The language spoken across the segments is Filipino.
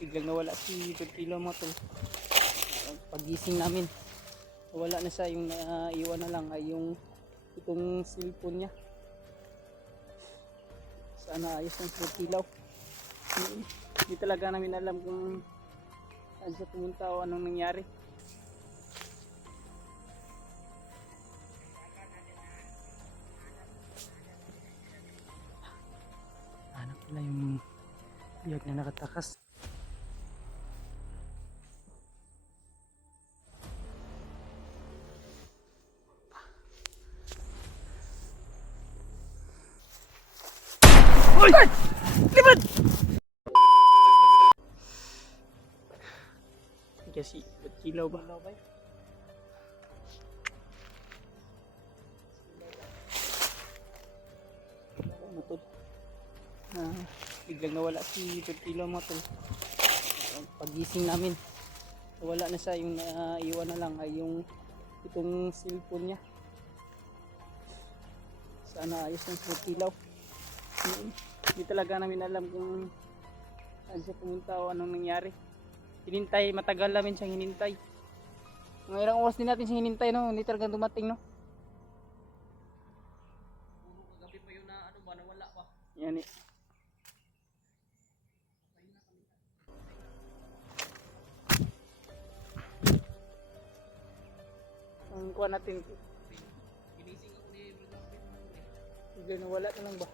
biglang nawala si Kilo mga tol. Pagising namin, wala na siya. Yung naiwan na lang ay yung itong cellphone niya. Sana ayos ng Kilo. Hindi talaga namin alam kung saan siya pumunta o anong nangyari. Hanap nila yung biyag na nakatakas. Oy! Libad! Kasi kilaw ba? Ano to? Biglang nawala si Kilo mga tol. Pagising namin, wala na siya. Yung naiwan na lang ay yung itong cellphone niya. Sana ayos ng Kilo. Hindi talaga namin alam kung saan siya pumunta o anong nangyari. Hinintay, matagal namin siyang hinintay. Mga ilang oras din natin siyang hinintay, no? Hindi talaga dumating, no? Puro kagabi pa yun na ano ba, nawala pa. Yan eh. Ang kuha natin. Ginising ako ni Bigla nawala na lang ba?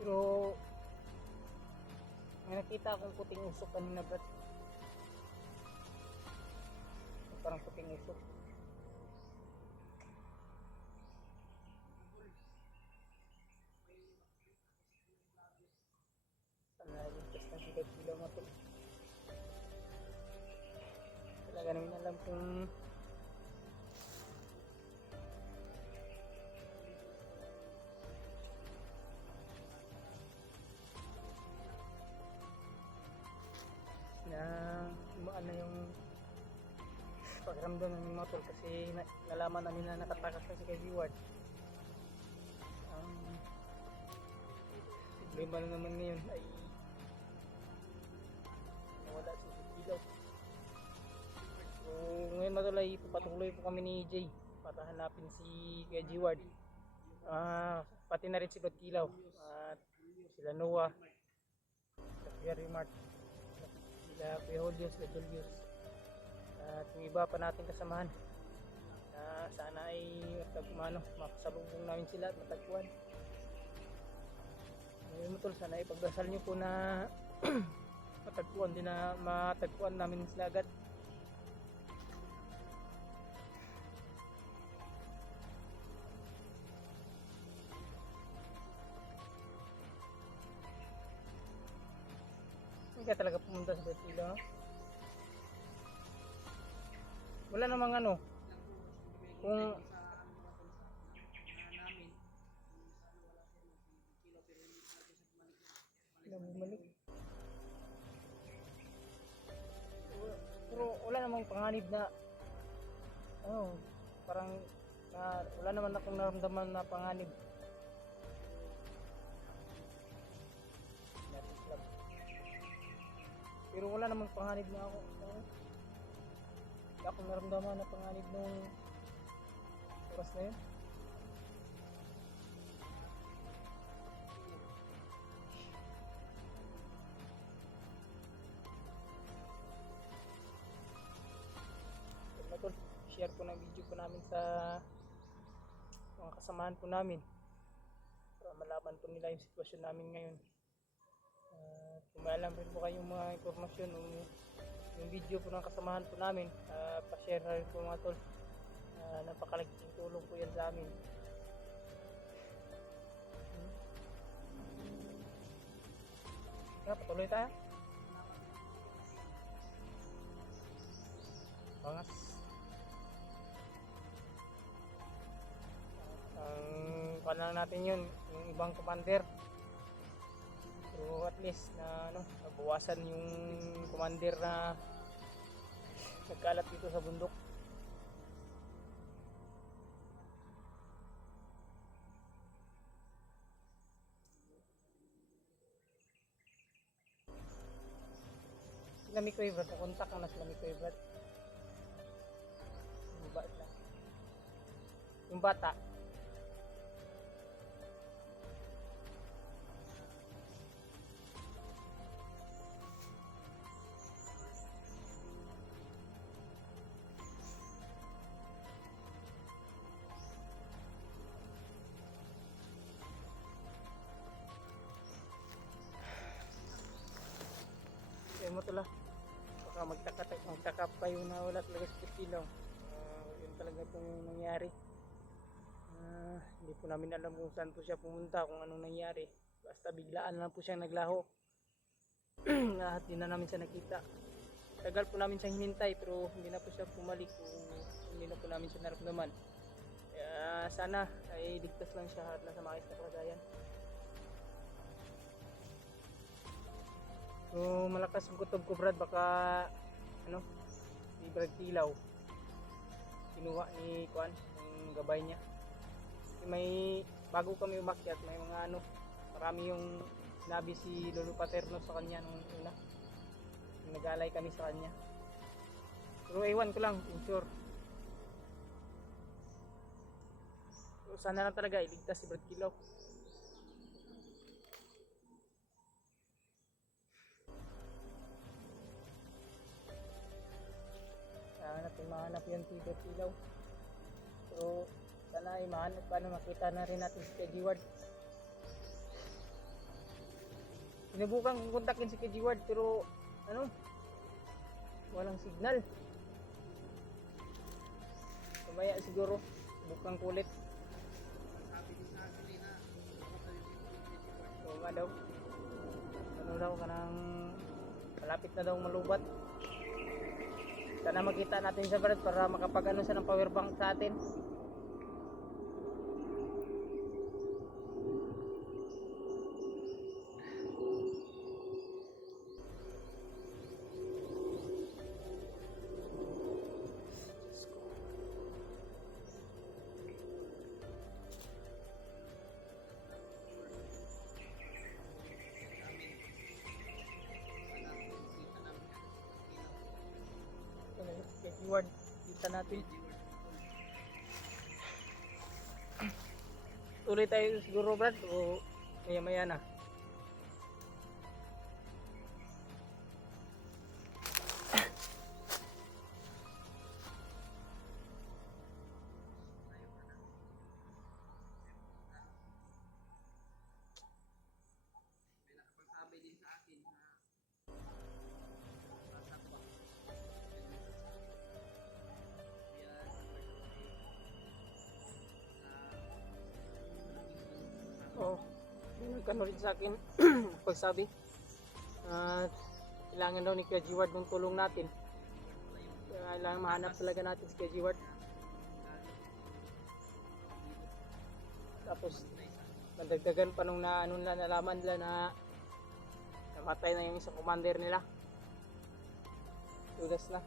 Pero may nakita akong puting usok kanina, Brad. Parang puting usok. Sana ligtas na si Kilo mo to. Talaga namin alam kung na ano yung pakiramdam ng mga tol, kasi nalaman namin na nakatakas na si Ward. Problema na naman ngayon ay nawala si Kilo. So ngayon mga tol ay papatuloy po kami ni Jay para hanapin si Ward. Pati na rin si Kilo at sila Noah, sila Pierre Mart, sila Kuya Julio, sila Julius, at yung iba pa natin kasamahan. Sana ay makasalubong namin sila at matagpuan. Ngayon mo tol, sana ay pagdasal nyo po na matagpuan namin sila agad. Hindi ka talaga pumunta sa Kilo, no? Wala namang ano kung bumalik. Pero wala namang panganib na parang wala naman akong naramdaman na panganib. Pero wala namang panganib na ako. Hindi ako naramdaman na panganib nung oras na yun. Share po ng video po namin sa mga kasamahan po namin para malaman po nila yung sitwasyon namin ngayon. Kung may alam rin po kayong mga informasyon o yung video po ng kasamahan po namin, pa-share na rin po mga tol. Napakalaking tulong po yan sa amin. Patuloy tayo. Bangas. Ang kanan natin yun, yung ibang commander. So So at least na ano, nabawasan yung commander na nagkalat dito sa bundok. Sila Mikoy Brad, nakontak na sila Mikoy Brad. Yung bata. Kaya mo tala. Baka magtaka pa yung nawala talaga sa Katilaw. Yun talaga itong nangyari. Hindi po namin alam kung saan po siya pumunta, kung anong nangyari. Basta biglaan lang po siyang naglaho. Lahat din na namin siya nakita. Tagal po namin siyang hinintay pero hindi na po siya bumalik, hindi na po namin siya naramdaman. Kaya sana ay ligtas lang siya at nasa maayos na kalagayan. So malakas ang kutob ko Brad, baka ano, si Brad Kilaw kinuha ni Kuan yung gabay niya. May bago kami umakyat, may mga ano, marami yung sinabi si Lolo Paterno sa kanya nung una. Nag-alay kami sa kanya. Pero ewan ko lang, kung sure. So, sana lang talaga iligtas si Brad Kilaw. Mahanap yun si Brad Kilaw. So sana ay mahanap, paano makita na rin natin si Kuya G-Ward. Sinubukan kong kontakin si Kuya G-Ward pero ano, walang signal. Kumaya siguro subukan ko ulit. So nga daw, ano daw, kanang malapit na daw malubat. Sana makita natin sa Brad para makapag ano siya ng power bank sa atin. Keyword kita natin. Tuloy tayo siguro Brad o maya maya na. Nagkano rin sa akin pagsabi kailangan daw ni Kuya G-Ward ng tulong natin. Kailangan mahanap talaga natin si Kuya G-Ward. Tapos nadagdagan pa nung nalaman nila na namatay na yung isang commander nila. Tudas na.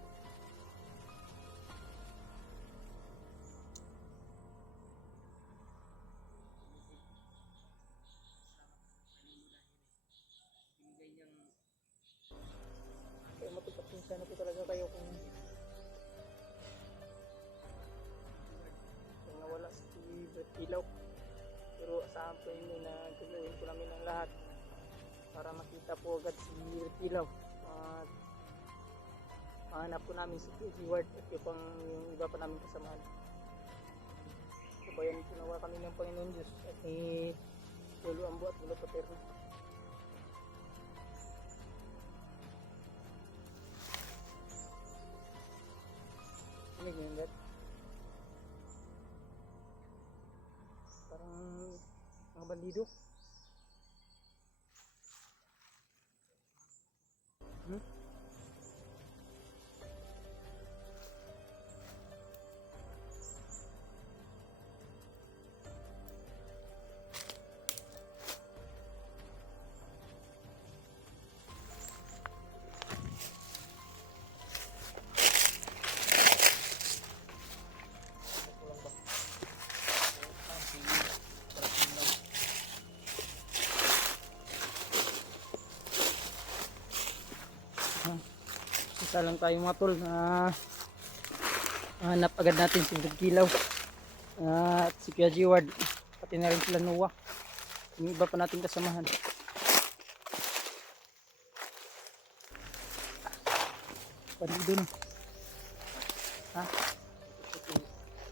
Sana po talaga kayo kung nawala si Brad Kilaw. Pero asahan po yun na gagawin po namin ang lahat para makita po agad si Brad Kilaw. At mahanap po namin si G-Ward at yung iba pa namin kasamahan. Sabayan po nawa kami ng Panginoon Diyos at ni Lolo Ambo at Lolo Paterno. Ganyan, parang mga bandido. Isa lang tayo mga tol na hanap agad natin si Brad Kilaw at si Kuya G-Ward, pati na rin sila Noah, yung iba pa nating kasamahan. Palido na ha,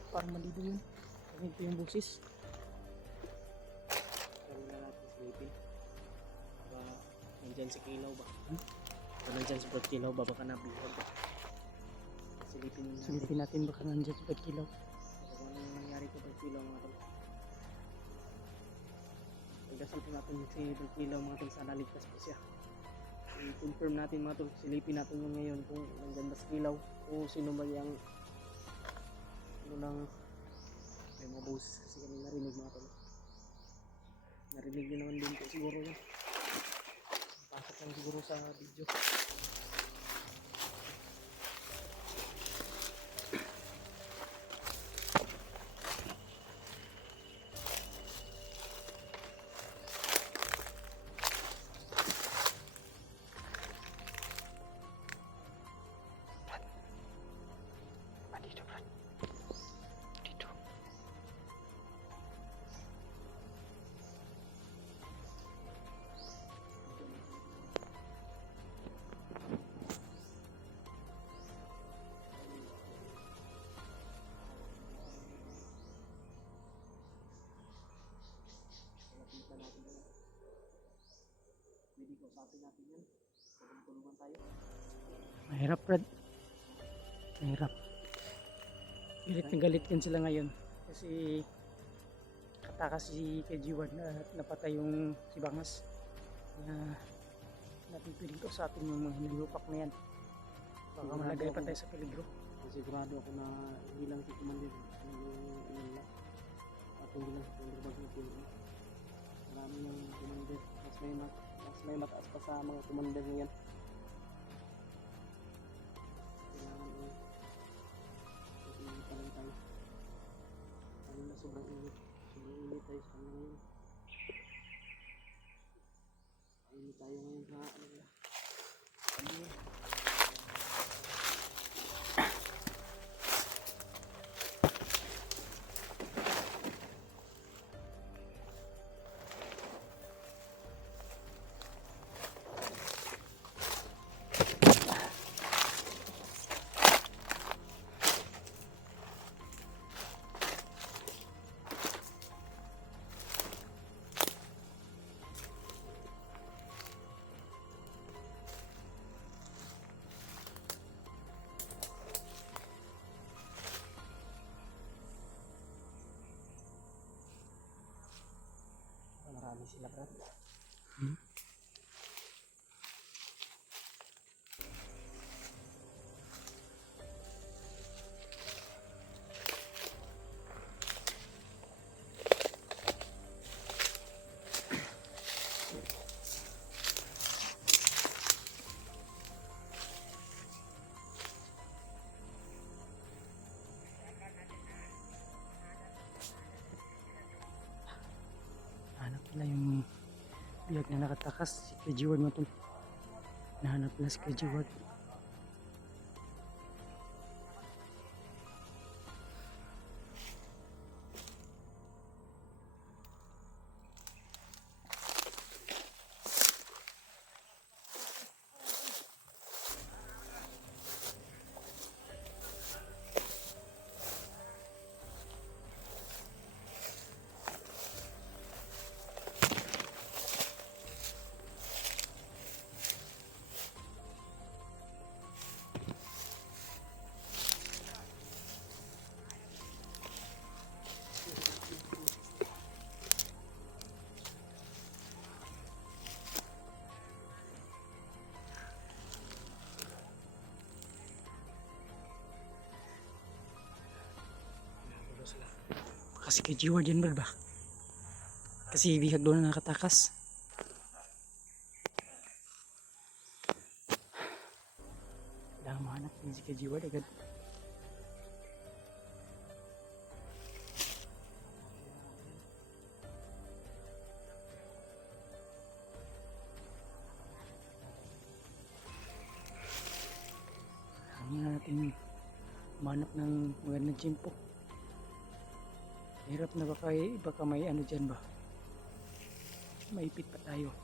parang malido yun, ito yung busis. Kaya na natin silipin. Baka nandyan si Kilaw ba? Baka nandyan si Brad Kilaw ba? Baka nabihag ba? Silipin natin baka nandyan si Brad Kilaw. Baka anong nangyari kay Brad Kilaw mga tol. Pagdasal po natin si Brad Kilaw mga tol, sana ligtas po siya. I-confirm natin mga tol, silipin natin yung ngayon kung nandyan ba si Kilaw o sino ba yung ano nang may mga boses kasi kami narinig mga tol. Narinig nyo naman din po siguro yun. Pasok lang siguro sa video. Dito Brad, dito. Lapitan natin yan. Pwede ko usapin natin yan. Tulungan tayo. Mahirap Brad, mahirap. Galit na galit din sila ngayon kasi katakas si kay G-Ward na napatay yung si Bangas. Kaya natin pwedeng kausapin yung mga hinalupak na yan, baka malagay pa tayo sa peligro. Sigurado ako na hindi lang si Commander yung lang. At hindi lang si Commander Bagnetin. Marami yung Commander. Mas may mataas pa sa mga Commander na yan. Kailangan pa lang tayo. Ano na sobrang init. Sobrang init tayo sa kanya ngayon. Init tayo ngayon sa ano na. Marami sila Brad. Hanap nila yung biyag na nakatakas si kay G-Ward mo tol. Nahanap nila si kay G-Ward. Kasi kay G-Ward yan ba? Kasi bihag doon na nakatakas. Kailangan mahanap din si kay G-Ward agad. Tingnan natin manap ng magandang tiyempo. Hirap na baka may ano dyan ba? Maipit pa tayo.